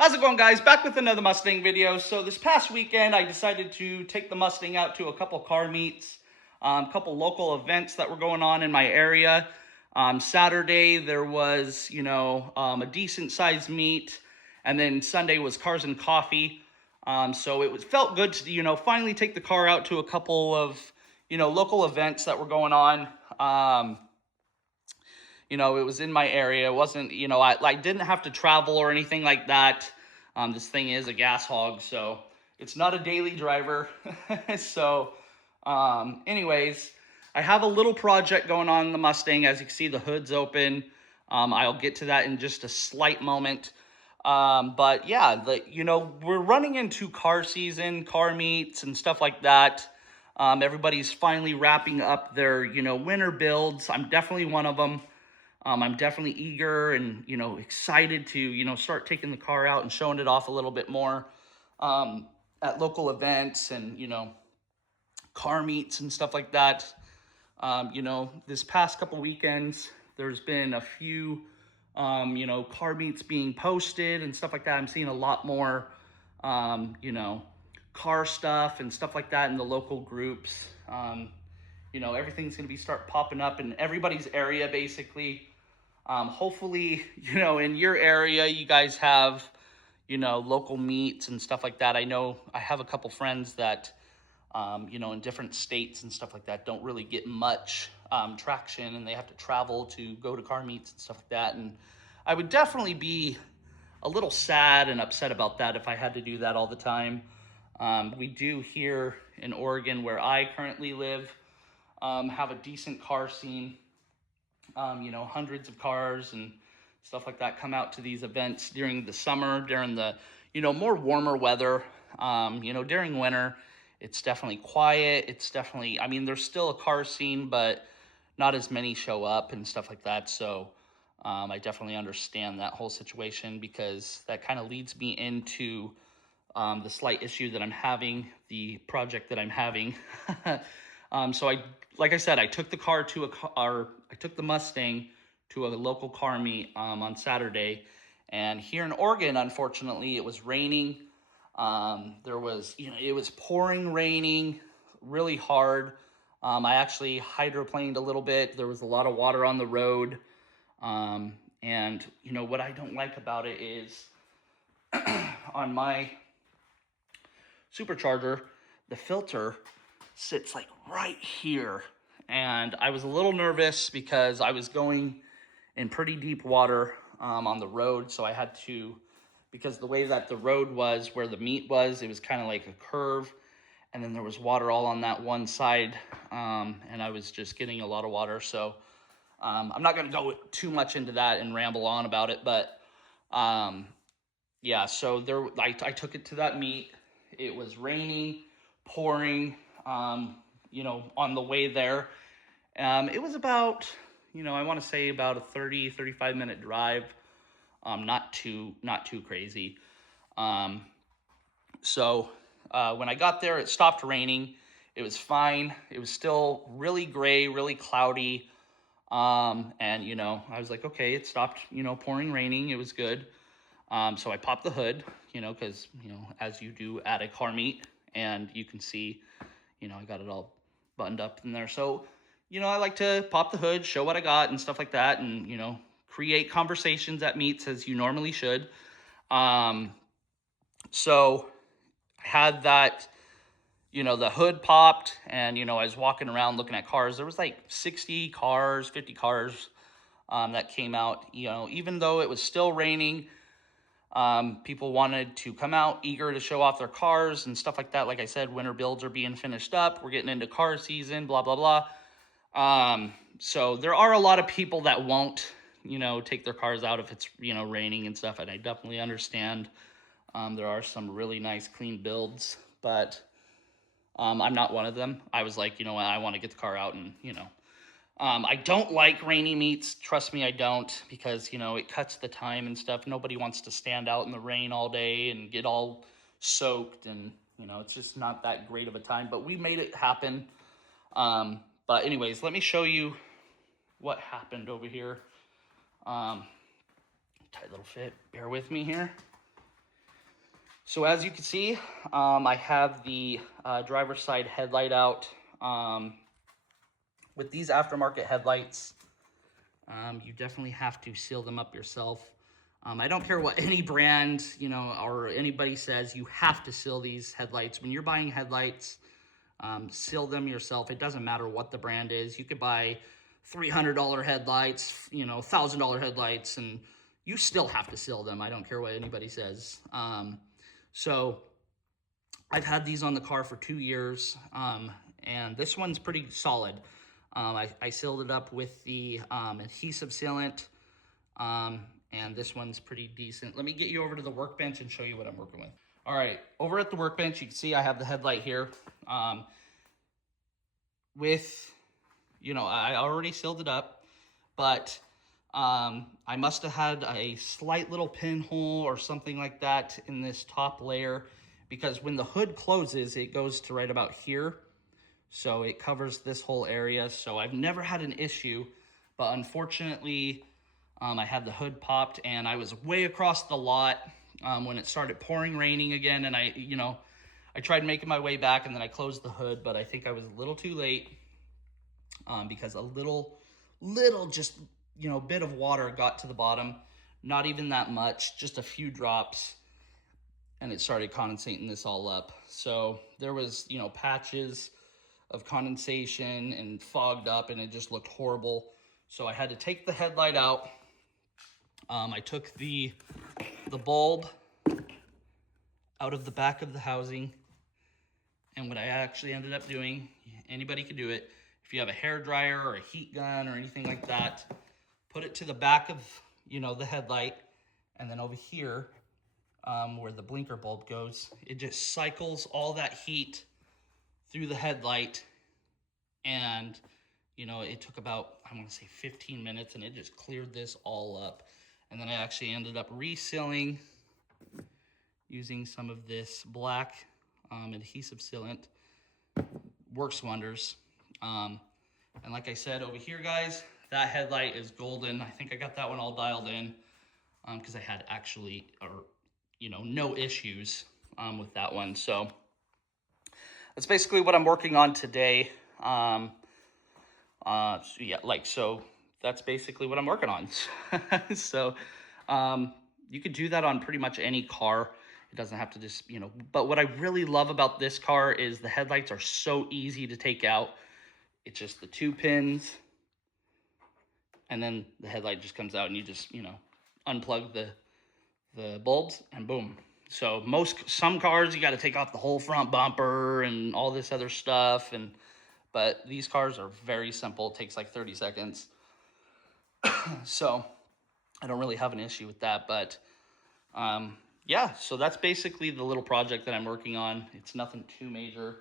How's it going, guys? Back with another Mustang video. So this past weekend, I decided to take the Mustang out to a couple car meets, a couple local events that were going on in my area. Saturday, there was, a decent sized meet. And then Sunday was Cars and Coffee. So it felt good to, finally take the car out to a couple of, local events that were going on. It was in my area. It wasn't, I didn't have to travel or anything like that. This thing is a gas hog, so it's not a daily driver. So, anyways, I have a little project going on in the Mustang. As you can see, the hood's open. I'll get to that in just a slight moment. But yeah, we're running into car season, car meets and stuff like that. Everybody's finally wrapping up their, winter builds. I'm definitely one of them. I'm definitely eager and, excited to, start taking the car out and showing it off a little bit more at local events and, car meets and stuff like that. This past couple weekends, there's been a few, car meets being posted and stuff like that. I'm seeing a lot more, car stuff and stuff like that in the local groups. Everything's going to start popping up in everybody's area, basically. Hopefully, in your area, you guys have, local meets and stuff like that. I know I have a couple friends that, in different states and stuff like that, don't really get much traction, and they have to travel to go to car meets and stuff like that. And I would definitely be a little sad and upset about that if I had to do that all the time. We do here in Oregon, where I currently live, have a decent car scene. Hundreds of cars and stuff like that come out to these events during the summer, during the, more warmer weather. During winter, it's definitely quiet. It's definitely, there's still a car scene, but not as many show up and stuff like that. So I definitely understand that whole situation, because that kind of leads me into the slight issue that I'm having, the project that I'm having. Like I said, I took the car to I took the Mustang to a local car meet on Saturday, and here in Oregon, unfortunately, it was raining. It was pouring raining really hard. I actually hydroplaned a little bit. There was a lot of water on the road. And what I don't like about it is on my supercharger, the filter sits like right here. And I was a little nervous because I was going in pretty deep water on the road. So I had to, because the way that the road was, where the meet was, it was kind of like a curve. And then there was water all on that one side. And I was just getting a lot of water. So I'm not going to go too much into that and ramble on about it. But yeah, so I took it to that meet. It was raining, pouring, on the way there. It was about, I want to say about a 35 minute drive. Not too crazy. So when I got there, it stopped raining. It was fine. It was still really gray, really cloudy. And, I was like, okay, it stopped, pouring, raining. It was good. So I popped the hood, because, as you do at a car meet, and you can see, I got it all buttoned up in there. So, I like to pop the hood, show what I got and stuff like that, and, create conversations at meets as you normally should. So I had that, the hood popped, and, I was walking around looking at cars. There was like 60 cars, 50 cars that came out, even though it was still raining. People wanted to come out, eager to show off their cars and stuff like that. Like I said, winter builds are being finished up. We're getting into car season, blah, blah, blah. So there are a lot of people that won't, take their cars out if it's, raining and stuff. And I definitely understand. There are some really nice, clean builds, but I'm not one of them. I was like, I want to get the car out and, I don't like rainy meets. Trust me, I don't, because, it cuts the time and stuff. Nobody wants to stand out in the rain all day and get all soaked, and, it's just not that great of a time. But we made it happen. But anyways, let me show you what happened over here. Tight little fit. Bear with me here. So as you can see, I have the driver's side headlight out. With these aftermarket headlights, you definitely have to seal them up yourself. I don't care what any brand, or anybody says, you have to seal these headlights. When you're buying headlights, seal them yourself. It doesn't matter what the brand is. You could buy $300 headlights, $1,000 headlights, and you still have to seal them. I don't care what anybody says. So I've had these on the car for 2 years, and this one's pretty solid. I sealed it up with the adhesive sealant, and this one's pretty decent. Let me get you over to the workbench and show you what I'm working with. All right, over at the workbench, you can see I have the headlight here. I already sealed it up, but I must have had a slight little pinhole or something like that in this top layer, because when the hood closes, it goes to right about here. So it covers this whole area. So I've never had an issue, but unfortunately, I had the hood popped and I was way across the lot when it started pouring, raining again. And I tried making my way back, and then I closed the hood, but I think I was a little too late because a little just, bit of water got to the bottom. Not even that much, just a few drops, and it started condensating this all up. So there was, patches of condensation and fogged up, and it just looked horrible. So I had to take the headlight out. I took the bulb out of the back of the housing, and what I actually ended up doing, anybody could do it, if you have a hair dryer or a heat gun or anything like that, put it to the back of the headlight, and then over here where the blinker bulb goes, it just cycles all that heat through the headlight. And it took about, I want to say 15 minutes, and it just cleared this all up. And then I actually ended up resealing using some of this black adhesive sealant. Works wonders. And like I said, over here, guys, that headlight is golden. I think I got that one all dialed in because I had actually, no issues with that one. So that's basically what I'm working on today. So that's basically what I'm working on. So you could do that on pretty much any car. It doesn't have to just, but what I really love about this car is the headlights are so easy to take out. It's just the 2 pins, and then the headlight just comes out, and you just, unplug the bulbs, and boom. So some cars, you got to take off the whole front bumper and all this other stuff, but these cars are very simple. It takes like 30 seconds. So I don't really have an issue with that, but yeah, so that's basically the little project that I'm working on. It's nothing too major.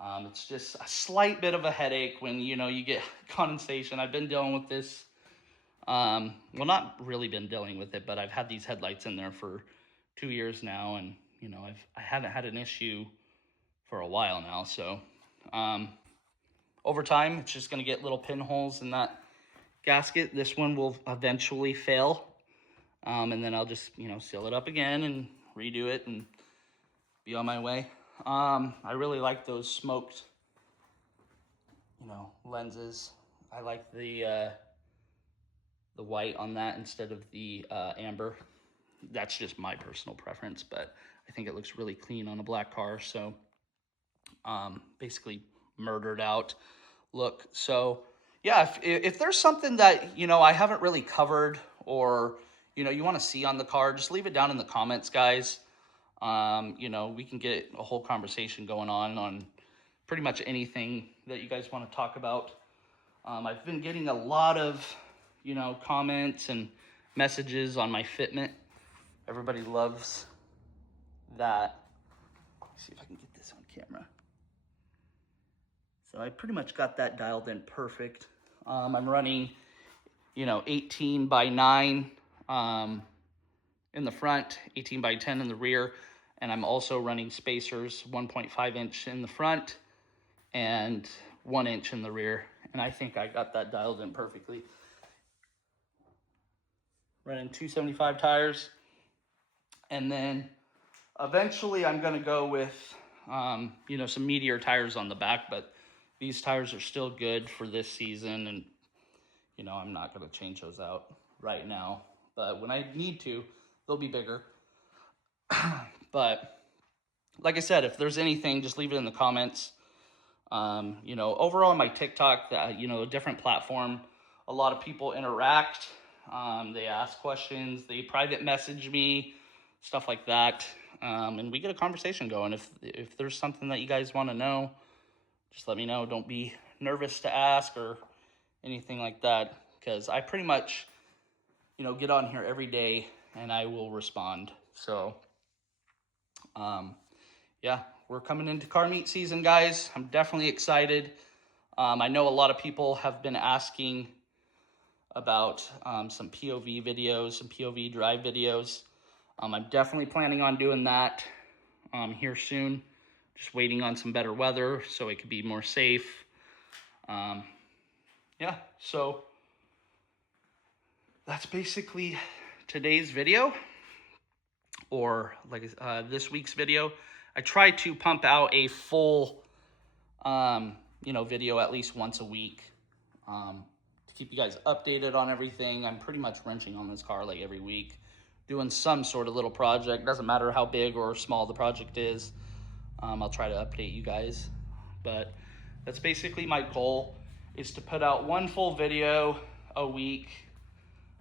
It's just a slight bit of a headache when, you get condensation. I've been dealing with this. Well, not really been dealing with it, but I've had these headlights in there for 2 years now, and, I haven't had an issue for a while now. So over time, it's just going to get little pinholes in that gasket. This one will eventually fail. And then I'll just, seal it up again and redo it and be on my way. I really like those smoked, lenses. I like the white on that instead of the amber. That's just my personal preference, but I think it looks really clean on a black car. So basically murdered out look. So yeah, if there's something that, I haven't really covered, or, you want to see on the car, just leave it down in the comments, guys. We can get a whole conversation going on pretty much anything that you guys want to talk about. I've been getting a lot of, comments and messages on my fitment. Everybody loves that. Let's see if I can get this on camera. So I pretty much got that dialed in perfect. I'm running, 18 by 9 in the front, 18 by 10 in the rear, and I'm also running spacers 1.5 inch in the front and 1 inch in the rear, and I think I got that dialed in perfectly. Running 275 tires, and then Eventually, I'm going to go with, you know, some Meteor tires on the back, but these tires are still good for this season, and, you know, I'm not going to change those out right now. But when I need to, they'll be bigger. But like I said, if there's anything, just leave it in the comments. You know, overall on my TikTok, you know, a different platform, a lot of people interact. They ask questions, they private message me, stuff like that. And we get a conversation going. If there's something that you guys want to know, just let me know. Don't be nervous to ask or anything like that, because I pretty much, you know, get on here every day and I will respond. So, yeah, we're coming into car meet season, guys. I'm definitely excited. I know a lot of people have been asking about some POV videos, some POV drive videos. I'm definitely planning on doing that here soon. Just waiting on some better weather so it could be more safe. Yeah, so that's basically today's video, or like this week's video. I try to pump out a full, you know, video at least once a week to keep you guys updated on everything. I'm pretty much wrenching on this car like every week, doing some sort of little project. Doesn't matter how big or small the project is. I'll try to update you guys, but that's basically my goal, is to put out one full video a week.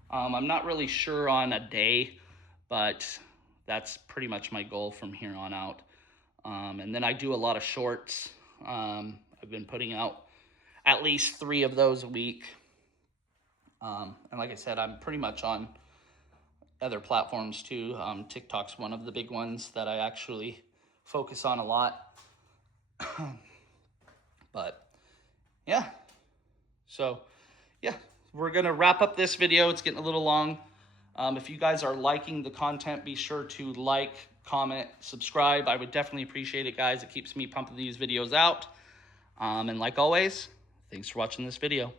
I'm not really sure on a day, but that's pretty much my goal from here on out. And then I do a lot of shorts. I've been putting out at least 3 of those a week. And like I said, I'm pretty much on other platforms too. TikTok's one of the big ones that I actually focus on a lot. But yeah, so yeah, we're gonna wrap up this video. It's getting a little long. If you guys are liking the content, be sure to like, comment, subscribe. I would definitely appreciate it, guys. It keeps me pumping these videos out. And like always, thanks for watching this video.